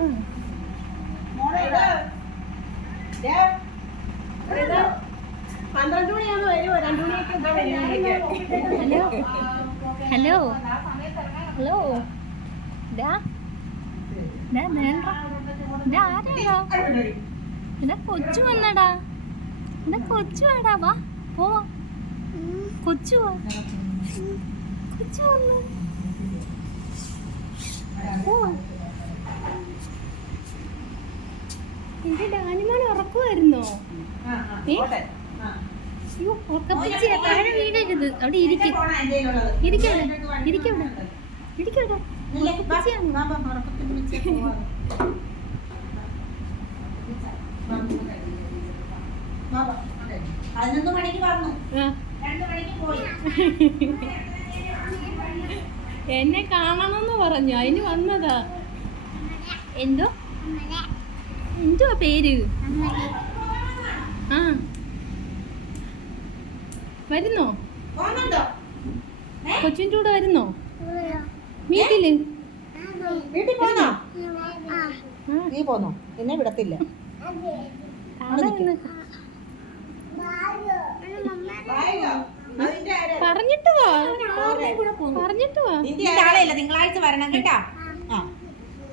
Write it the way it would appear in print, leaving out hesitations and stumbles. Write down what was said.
Hello hello എന്നെ കൊച്ചു വന്നടാ, എന്നെ കൊച്ചു വേടാ, വാ പോവാ. കൊച്ചു കൊച്ചു വന്നു. എന്റെ ഡാനിമോൻ ഉറക്കുമായിരുന്നോ? അയ്യോ ഉറക്കപ്പിച്ചിയാ, താഴെ വീഴരുത്. അവിടെ ഇരിക്കും, ഇരിക്കവിടെ ഇരിക്കവിടെ ഇരിക്കവിടെ. എന്നെ കാണണമെന്ന് പറഞ്ഞു, അതിന് വന്നതാ. എന്തോ എന്തുവാ പേര്? ആ വരുന്നോ? കൊച്ചിൻ്റെ കൂടെ വരുന്നോ? വീട്ടില് വീട്ടിൽ പോന്നോ? നീ പോന്നോ? എന്നെ വിടത്തില്ല. പറഞ്ഞിട്ട് വാ, പറഞ്ഞിട്ട് വാ. തിങ്കളാഴ്ച വരണം കേട്ടാ.